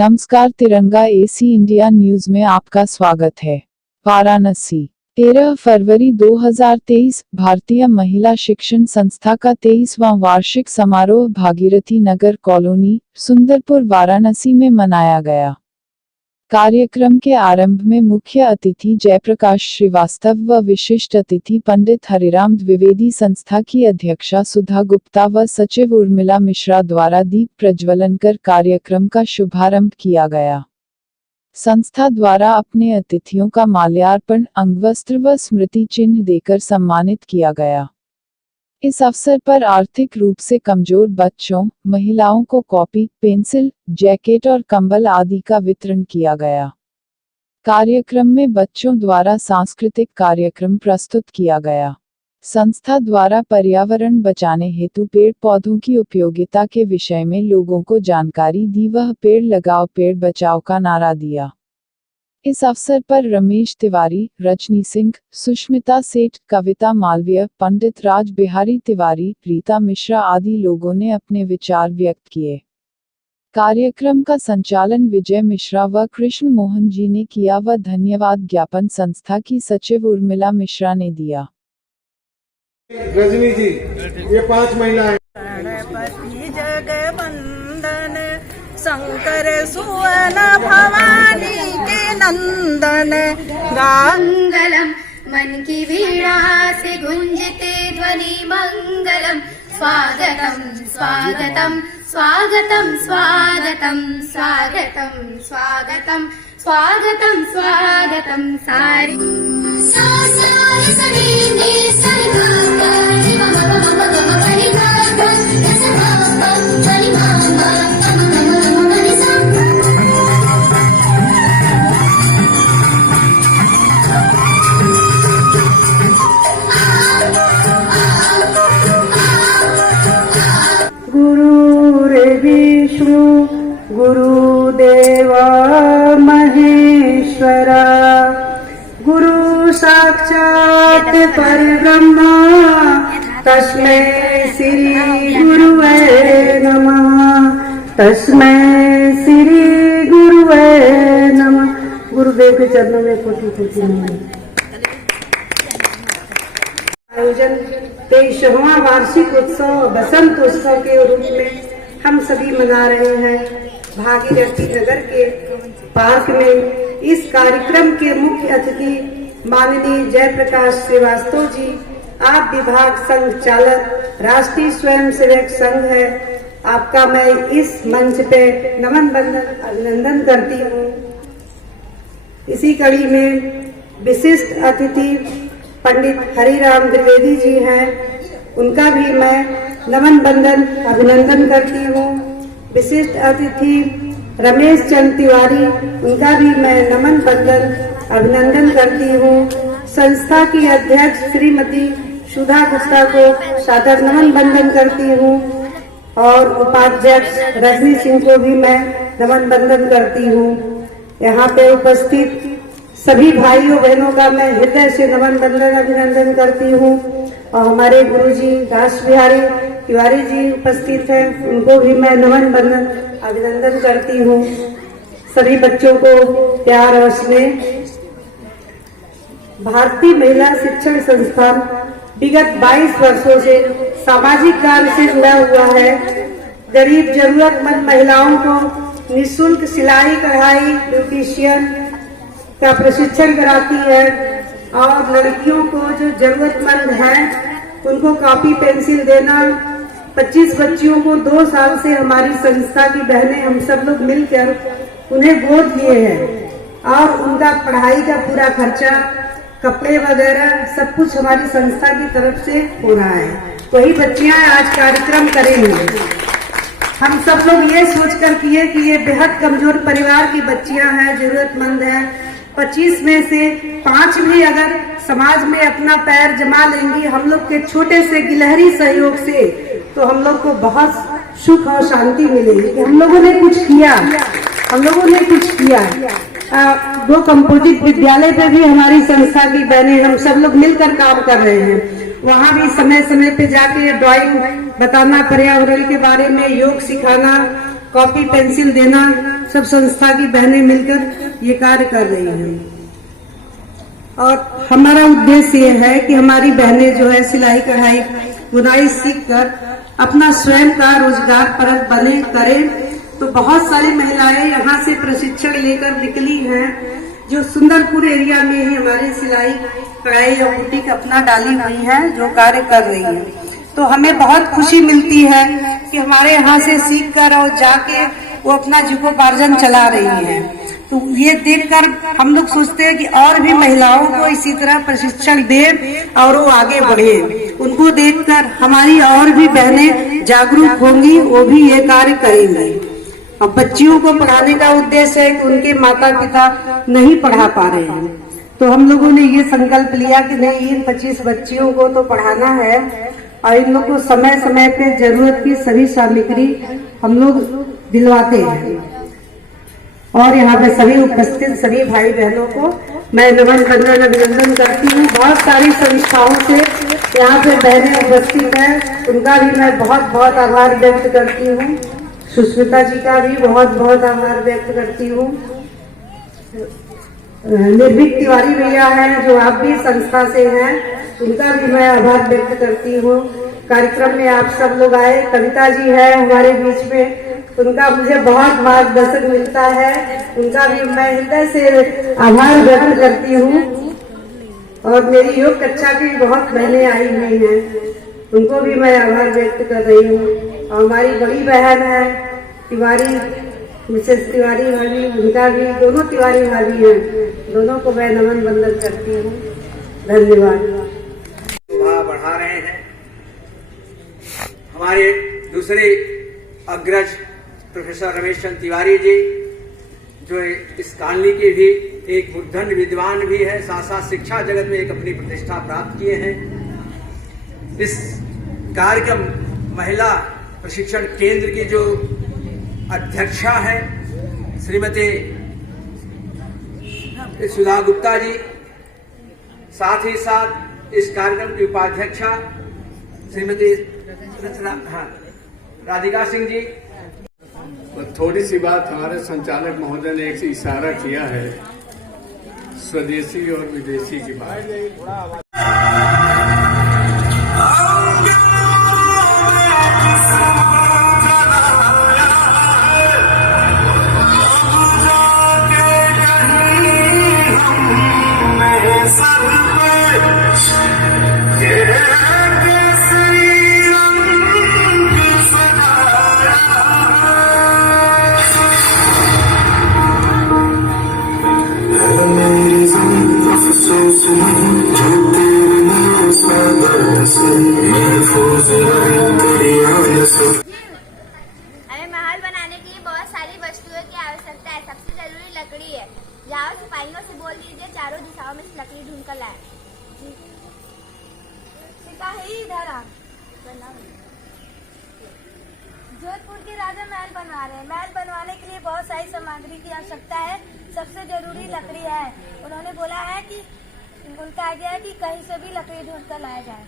नमस्कार, तिरंगा AC India news में आपका स्वागत है। वाराणसी 13 फरवरी 2023 भारतीय महिला शिक्षण संस्था का 23वां वार्षिक समारोह भागीरथी नगर कॉलोनी, सुंदरपुर, वाराणसी में मनाया गया। कार्यक्रम के आरंभ में मुख्य अतिथि जयप्रकाश श्रीवास्तव व विशिष्ट अतिथि पंडित हरिराम द्विवेदी, संस्था की अध्यक्षा सुधा गुप्ता व सचिव उर्मिला मिश्रा द्वारा दीप प्रज्वलन कर कार्यक्रम का शुभारंभ किया गया। संस्था द्वारा अपने अतिथियों का माल्यार्पण, अंगवस्त्र व स्मृति चिन्ह देकर सम्मानित किया गया। इस अवसर पर आर्थिक रूप से कमजोर बच्चों, महिलाओं को कॉपी, पेंसिल, जैकेट और कंबल आदि का वितरण किया गया। कार्यक्रम में बच्चों द्वारा सांस्कृतिक कार्यक्रम प्रस्तुत किया गया। संस्था द्वारा पर्यावरण बचाने हेतु पेड़ पौधों की उपयोगिता के विषय में लोगों को जानकारी दी व पेड़ लगाओ पेड़ बचाओ का नारा दिया। इस अवसर पर रमेश तिवारी, रजनी सिंह, सुष्मिता सेठ, कविता मालवीय, पंडित राज बिहारी तिवारी, रीता मिश्रा आदि लोगों ने अपने विचार व्यक्त किए। कार्यक्रम का संचालन विजय मिश्रा व कृष्ण मोहन जी ने किया व धन्यवाद ज्ञापन संस्था की सचिव उर्मिला मिश्रा ने दिया। रजनी जी, ये 5 महिलाएं। गणपति जगवंदन शंकर सुवन भवानी के नंदन मंगलम मन की वीणा से गुंजते ध्वनि मंगलम स्वागतम स्वागतम स्वागतम स्वागतम स्वागतम स्वागतम स्वागतम स्वागतम सारी विष्णु गुरुदेवा महेश्वरा गुरु साक्षात् परब्रह्मा तस्मै श्री गुरुवे नमः तस्मै श्री गुरुवे नमः। गुरुदेव के चरणों में कोटि कोटि नमन। आयोजन 23वां वार्षिक उत्सव बसंत उत्सव के रूप में हम सभी मना रहे हैं। भागीरथी नगर के पार्क में इस कार्यक्रम के मुख्य अतिथि माननीय जयप्रकाश श्रीवास्तव जी, आप विभाग संघ चालक, राष्ट्रीय स्वयंसेवक संघ है, आपका मैं इस मंच पे नमन बंदन अभिनंदन करती हूँ। इसी कड़ी में विशिष्ट अतिथि पंडित हरिराम द्विवेदी जी हैं, उनका भी मैं नमन बंदन अभिनंदन करती हूँ। विशिष्ट अतिथि रमेश चंद तिवारी, उनका भी मैं नमन बंदन अभिनंदन करती हूँ। संस्था की अध्यक्ष श्रीमती सुधा गुप्ता को सादर नमन बंदन करती हूँ और उपाध्यक्ष रजनी सिंह को भी मैं नमन बंदन करती हूँ। यहाँ पे उपस्थित सभी भाइयों बहनों का मैं हृदय से नमन बंदन अभिनंदन करती हूँ और हमारे गुरुजी राज बिहारी तिवारी जी उपस्थित हैं, उनको भी मैं नमन बंदन अभिनंदन करती हूँ। सभी बच्चों को प्यार और स्नेह। भारतीय महिला शिक्षण संस्थान विगत 22 वर्षों से सामाजिक कार्य से जुड़ा हुआ है। गरीब जरूरतमंद महिलाओं को निःशुल्क सिलाई, कढ़ाई, ब्यूटिशियन का प्रशिक्षण कराती है और लड़कियों को जो जरूरतमंद है उनको कॉपी पेंसिल देना। 25 बच्चियों को 2 साल से हमारी संस्था की बहनें हम सब लोग मिलकर उन्हें गोद लिए हैं और उनका पढ़ाई का पूरा खर्चा, कपड़े वगैरह सब कुछ हमारी संस्था की तरफ से हो रहा है। वही बच्चियां आज कार्यक्रम करेंगे। हम सब लोग ये सोचकर किए कि ये बेहद कमजोर परिवार की बच्चियां हैं, जरूरतमंद हैं। 25 में से 5 भी अगर समाज में अपना पैर जमा लेंगी हम लोग के छोटे से गिलहरी सहयोग से, तो हम लोग को बहुत सुख और शांति मिलेगी कि हम लोगों ने कुछ किया, हम लोगों ने कुछ किया। 2 कंपोजिट विद्यालय पे भी हमारी संस्था की बहनें हम सब लोग मिलकर काम कर रहे हैं। वहाँ भी समय समय पे जाके ड्राइंग बताना, पर्यावरण के बारे में योग सिखाना, कॉपी पेंसिल देना, सब संस्था की बहनें मिलकर ये कार्य कर रही हैं। और हमारा उद्देश्य ये है कि हमारी बहनें जो है सिलाई कढ़ाई बुनाई सीखकर अपना स्वयं का रोजगार परत बने करें। तो बहुत सारी महिलाएं यहाँ से प्रशिक्षण लेकर निकली हैं, जो सुंदरपुर एरिया में ही हमारी सिलाई कढ़ाई और बुटीक अपना डाली हुई है, जो कार्य कर रही है। तो हमें बहुत खुशी मिलती है कि हमारे यहाँ से सीख कर और जाके वो अपना जीविकोपार्जन चला रही है। तो ये देखकर हम लोग सोचते हैं कि और भी महिलाओं को इसी तरह प्रशिक्षण दें और वो आगे बढ़े। उनको देखकर हमारी और भी बहनें जागरूक होंगी, वो भी ये कार्य करेंगी। अब बच्चियों को पढ़ाने का उद्देश्य है कि उनके माता पिता नहीं पढ़ा पा रहे हैं, तो हम लोगों ने ये संकल्प लिया कि नहीं, इन 25 बच्चियों को तो पढ़ाना है और इन लोग को समय समय पे जरूरत की सभी सामग्री हम लोग दिलवाते हैं। और यहाँ पे सभी उपस्थित सभी भाई बहनों को मैं नमन वंदन अभिनंदन करती हूँ। बहुत सारी संस्थाओं से यहाँ पे बहनें उपस्थित हैं, उनका भी मैं बहुत बहुत आभार व्यक्त करती हूँ। सुष्मिता जी का भी बहुत बहुत आभार व्यक्त करती हूँ। निर्भीक तिवारी भैया हैं, जो आप भी संस्था से हैं, उनका भी मैं आभार व्यक्त करती हूँ। कार्यक्रम में आप सब लोग आए, कविता जी है हमारे बीच में, उनका मुझे बहुत मार्गदर्शन मिलता है, उनका भी मैं हृदय से आभार व्यक्त करती हूँ। और मेरी योग कक्षा की बहुत बहनें आई हुई हैं, उनको भी मैं आभार व्यक्त कर रही हूँ। और हमारी बड़ी बहन है तिवारी, मिसेस तिवारी भाभी, उनका भी, दोनों तिवारी भाभी हैं, दोनों को मैं नमन वंदन करती हूँ। धन्यवाद। बढ़ा रहे हैं हमारे दूसरे अग्रज प्रोफेसर रमेश चंद्र तिवारी जी, जो इस कॉलोनी के भी एक मूर्धन्य विद्वान भी है, साथ साथ शिक्षा जगत में एक अपनी प्रतिष्ठा प्राप्त किए हैं। इस कार्यक्रम महिला प्रशिक्षण केंद्र की जो अध्यक्षा है श्रीमती सुधा गुप्ता जी, साथ ही साथ इस कार्यक्रम की उपाध्यक्षा श्रीमती राधिका सिंह जी। थोड़ी सी बात हमारे संचालक महोदय ने एक इशारा किया है स्वदेशी और विदेशी की बात। हमें महल बनाने के लिए बहुत सारी वस्तुओं की आवश्यकता है। सबसे जरूरी लकड़ी है। जाओ सिपाहियों से बोल दीजिए चारों दिशाओं में से लकड़ी ढूंढ कर लाए। सिपाही इधर आ। जोधपुर के राजा महल बनवा रहे हैं। महल बनवाने के लिए बहुत सारी सामग्री की आवश्यकता है। सबसे जरूरी लकड़ी है। उन्होंने बोला है कि उनका आज्ञा है कि कहीं से भी लकड़ी ढूंढ कर लाया जाए।